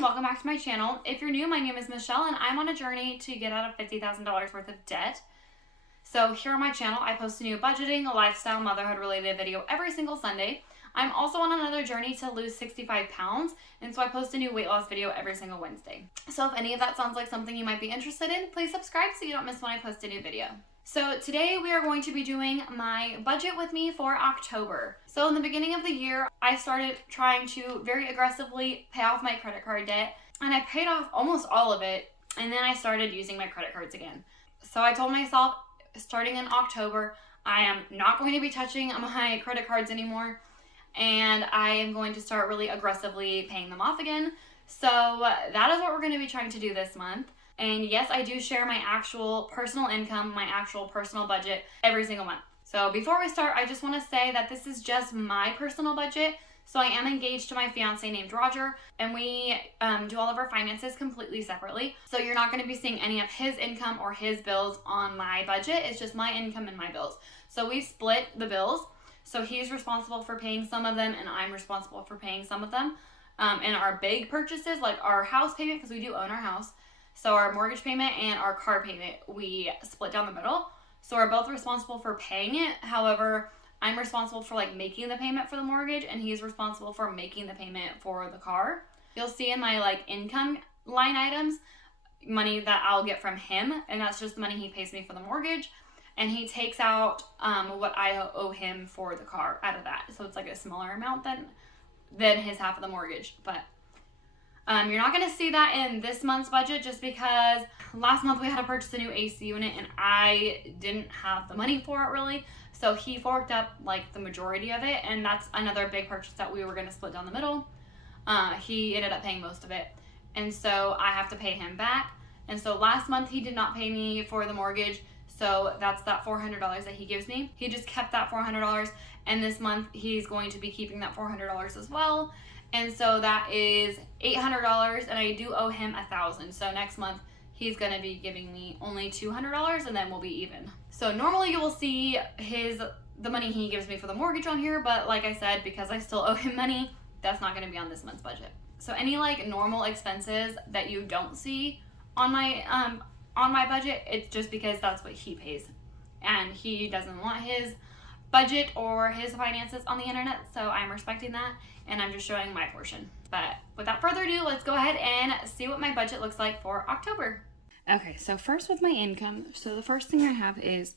everyone, welcome back to my channel. If you're new, my name is Michelle and I'm on a journey to get out of $50,000 worth of debt. So here on my channel, I post a new budgeting, lifestyle, motherhood related video every single Sunday. I'm also on another journey to lose 65 pounds, and so I post a new weight loss video every single Wednesday. So if any of that sounds like something you might be interested in, please subscribe so you don't miss when I post a new video. So today we are going to be doing my budget with me for October. So in the beginning of the year, I started trying to very aggressively pay off my credit card debt, and I paid off almost all of it, and then I started using my credit cards again. So I told myself, starting in October, I am not going to be touching my credit cards anymore, and I am going to start really aggressively paying them off again. So that is what we're going to be trying to do this month. And yes, I do share my actual personal income, my actual personal budget every single month. So before we start, I just want to say that this is just my personal budget. So I am engaged to my fiance named Roger, and we do all of our finances completely separately. So you're not going to be seeing any of his income or his bills on my budget. It's just my income and my bills. So we split the bills. So he's responsible for paying some of them, and I'm responsible for paying some of them. And our big purchases, like our house payment, because we do own our house. So our mortgage payment and our car payment, we split down the middle. So we're both responsible for paying it. However, I'm responsible for like making the payment for the mortgage, and he's responsible for making the payment for the car. You'll see in my like income line items, money that I'll get from him, and that's just the money he pays me for the mortgage. And he takes out what I owe him for the car out of that. So it's like a smaller amount than his half of the mortgage. But you're not going to see that in this month's budget just because last month we had to purchase a new AC unit and I didn't have the money for it really. So he forked up like the majority of it, and that's another big purchase that we were going to split down the middle. He ended up paying most of it, and so I have to pay him back. And so last month he did not pay me for the mortgage, so that's that $400 that he gives me. He just kept that $400, and this month he's going to be keeping that $400 as well. And so that is $800, and I do owe him $1,000. So next month he's going to be giving me only $200, and then we'll be even. So normally you will see the money he gives me for the mortgage on here, but like I said, because I still owe him money, that's not going to be on this month's budget. So any like normal expenses that you don't see on my budget, it's just because that's what he pays, and he doesn't want his budget or his finances on the internet, so I'm respecting that, and I'm just showing my portion. But without further ado, let's go ahead and see what my budget looks like for October. Okay, so first with my income, so the first thing I have is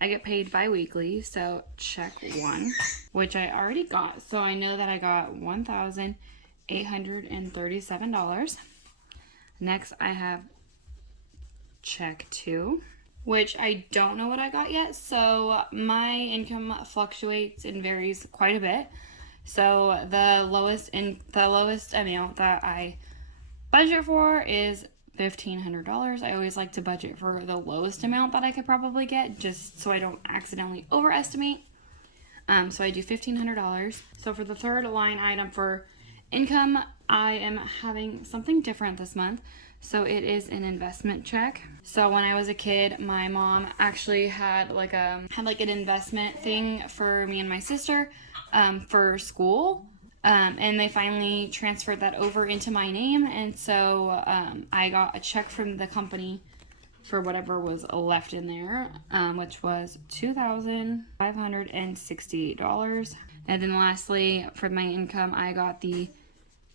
I get paid bi-weekly, so check one, which I already got, so I know that I got $1,837. Next I have check two, which I don't know what I got yet, so my income fluctuates and varies quite a bit. So the lowest amount that I budget for is $1,500. I always like to budget for the lowest amount that I could probably get, just so I don't accidentally overestimate. So I do $1,500. So for the third line item for income, I am having something different this month. So it is an investment check. So when I was a kid, my mom actually had like an investment thing for me and my sister for school. And they finally transferred that over into my name. And so I got a check from the company for whatever was left in there, which was $2,568. And then lastly, for my income, I got the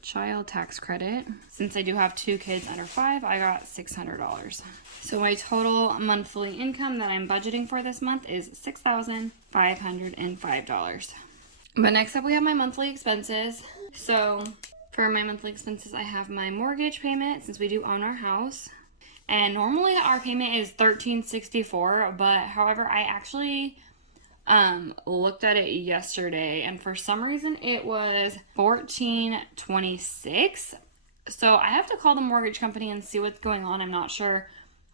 child tax credit. Since I do have 2 kids under 5, I got $600. So my total monthly income that I'm budgeting for this month is $6,505. But next up we have my monthly expenses. So for my monthly expenses, I have my mortgage payment since we do own our house. And normally our payment is $1,364, but however, I actually looked at it yesterday, and for some reason it was $1,426. So I have to call the mortgage company and see what's going on. I'm not sure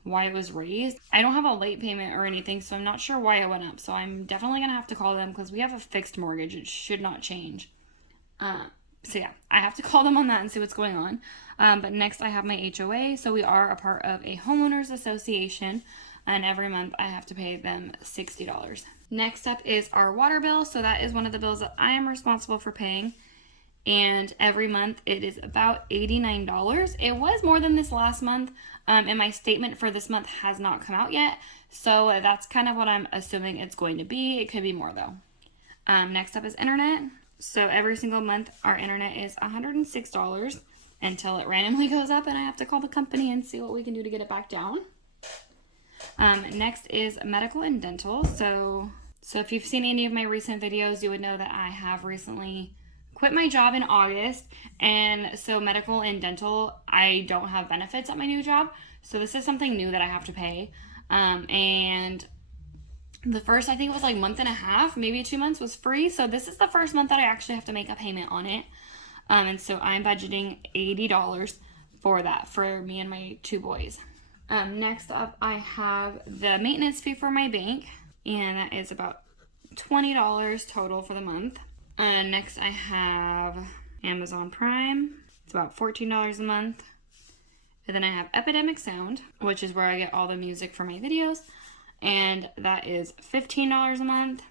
why it was raised. I don't have a late payment or anything, so I'm not sure why it went up. So I'm definitely gonna have to call them because we have a fixed mortgage. It should not change. So yeah, I have to call them on that and see what's going on. But next I have my HOA. So we are a part of a homeowners association, and every month I have to pay them $60. Next up is our water bill. So that is one of the bills that I am responsible for paying. and every month it is about $89. It was more than this last month, and my statement for this month has not come out yet, so that's kind of what I'm assuming it's going to be. It could be more though. Next up is internet. So every single month our internet is $106 until it randomly goes up and I have to call the company and see what we can do to get it back down. Next is medical and dental. So if you've seen any of my recent videos, you would know that I have recently quit my job in August, and so medical and dental, I don't have benefits at my new job, so this is something new that I have to pay. And the first, I think it was like month and a half, maybe 2 months, was free, so this is the first month that I actually have to make a payment on it. And so I'm budgeting $80 for that for me and my 2 boys. Next up, I have the maintenance fee for my bank, and that is about $20 total for the month. Next, I have Amazon Prime. It's about $14 a month. And then I have Epidemic Sound, which is where I get all the music for my videos, and that is $15 a month.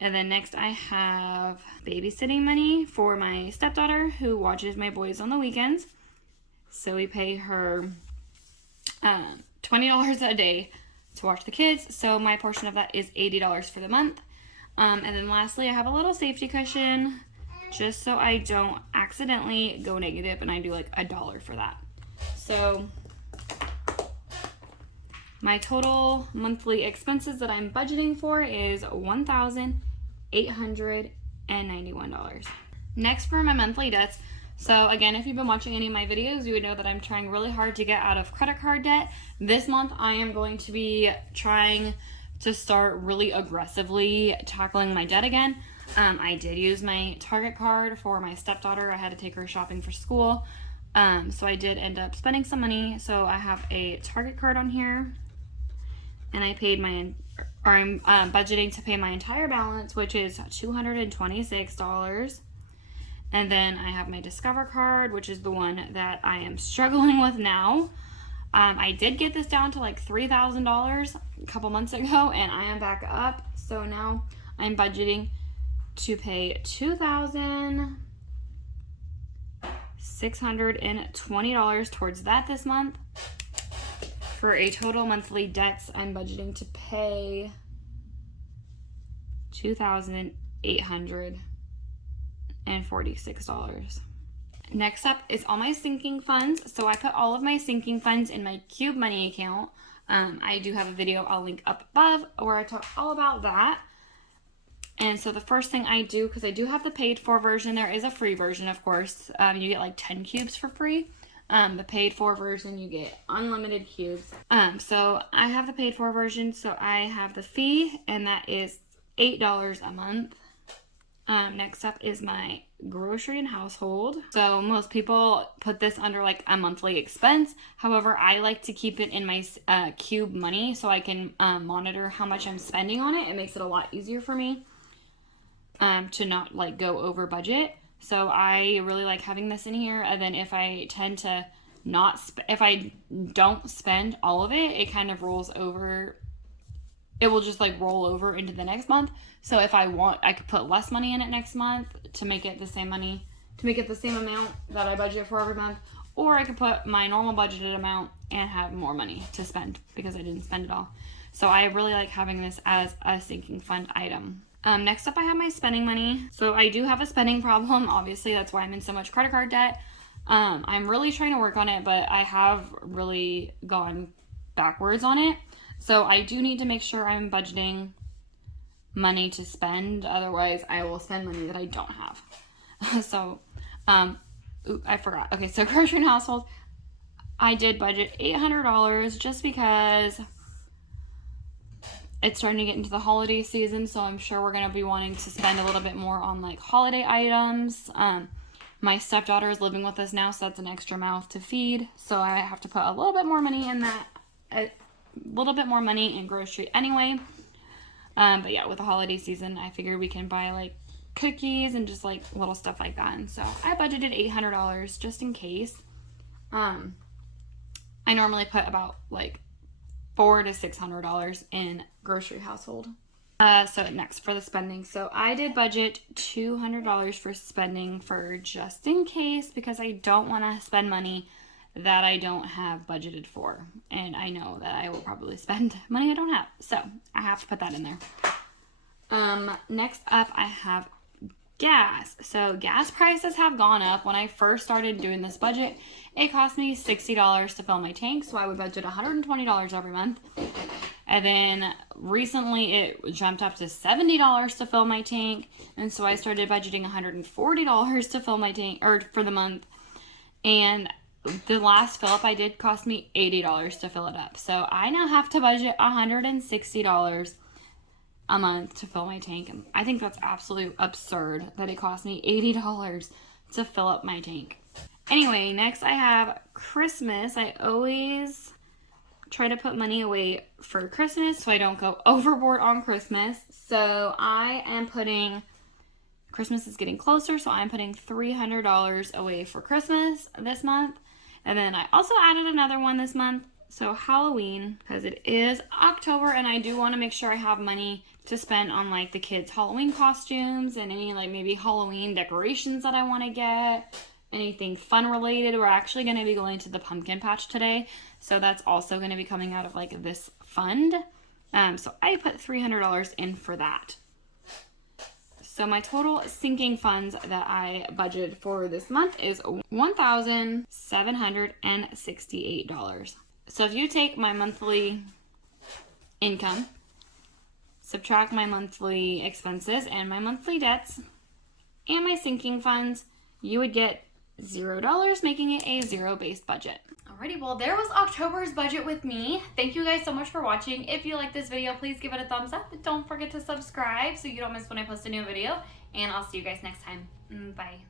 And then next I have babysitting money for my stepdaughter who watches my boys on the weekends. So we pay her $20 a day to watch the kids. So my portion of that is $80 for the month. And then lastly, I have a little safety cushion just so I don't accidentally go negative, and I do like $1 for that. So my total monthly expenses that I'm budgeting for is $1,891. Next, for my monthly debts. So again, if you've been watching any of my videos, you would know that I'm trying really hard to get out of credit card debt. This month, I am going to be trying to start really aggressively tackling my debt again. I did use my Target card for my stepdaughter. I had to take her shopping for school. So I did end up spending some money. So I have a Target card on here, and I paid I'm budgeting to pay my entire balance, which is $226. And then I have my Discover card, which is the one that I am struggling with now. I did get this down to like $3,000 a couple months ago, and I am back up. So now I'm budgeting to pay $2,620 towards that this month. For a total monthly debts, I'm budgeting to pay $2,846. Next up is all my sinking funds. So I put all of my sinking funds in my Cube Money account. I do have a video I'll link up above where I talk all about that. And so the first thing I do, because I do have the paid for version, there is a free version, of course. You get like 10 cubes for free. The paid for version, you get unlimited cubes. So I have the paid for version, so I have the fee, and that is $8 a month. Next up is my grocery and household. So most people put this under like a monthly expense. However, I like to keep it in my Cube Money so I can monitor how much I'm spending on it. It makes it a lot easier for me to not like go over budget. So I really like having this in here. And then if I tend to if I don't spend all of it, it kind of rolls over. It will just like roll over into the next month. So if I want, I could put less money in it next month to make it the same money, to make it the same amount that I budget for every month. Or I could put my normal budgeted amount and have more money to spend because I didn't spend it all. So I really like having this as a sinking fund item. Next up, I have my spending money. So I do have a spending problem. Obviously, that's why I'm in so much credit card debt. I'm really trying to work on it, but I have really gone backwards on it. So I do need to make sure I'm budgeting money to spend. Otherwise, I will spend money that I don't have. So, I forgot. Okay, so grocery and household, I did budget $800 just because it's starting to get into the holiday season. So I'm sure we're going to be wanting to spend a little bit more on like holiday items. My stepdaughter is living with us now, so that's an extra mouth to feed. So I have to put a little bit more money in that. A little bit more money in grocery anyway. But yeah, with the holiday season, I figured we can buy like cookies and just like little stuff like that. And so I budgeted $800 just in case. I normally put about like $400 to $600 in grocery household. So next for the spending. So I did budget $200 for spending for just in case, because I don't want to spend money that I don't have budgeted for. And I know that I will probably spend money I don't have. So I have to put that in there. Next up I have gas. So gas prices have gone up. When I first started doing this budget, it cost me $60 to fill my tank. So I would budget $120 every month. And then recently it jumped up to $70 to fill my tank. And so I started budgeting $140 to fill my tank, or for the month. And the last fill up I did cost me $80 to fill it up. So I now have to budget $160 a month to fill my tank. And I think that's absolutely absurd that it cost me $80 to fill up my tank. Anyway, next I have Christmas. I always try to put money away for Christmas so I don't go overboard on Christmas. So I am putting, Christmas is getting closer, so I'm putting $300 away for Christmas this month. And then I also added another one this month. So Halloween, because it is October and I do want to make sure I have money to spend on like the kids' Halloween costumes and any like maybe Halloween decorations that I want to get. Anything fun related. We're actually going to be going to the pumpkin patch today. So that's also going to be coming out of like this fund. So I put $300 in for that. So my total sinking funds that I budgeted for this month is $1,768. So if you take my monthly income, subtract my monthly expenses and my monthly debts and my sinking funds, you would get $0, making it a zero-based budget. Alrighty, well there was October's budget with me. Thank you guys so much for watching. If you like this video, please give it a thumbs up. Don't forget to subscribe so you don't miss when I post a new video. And I'll see you guys next time. Bye.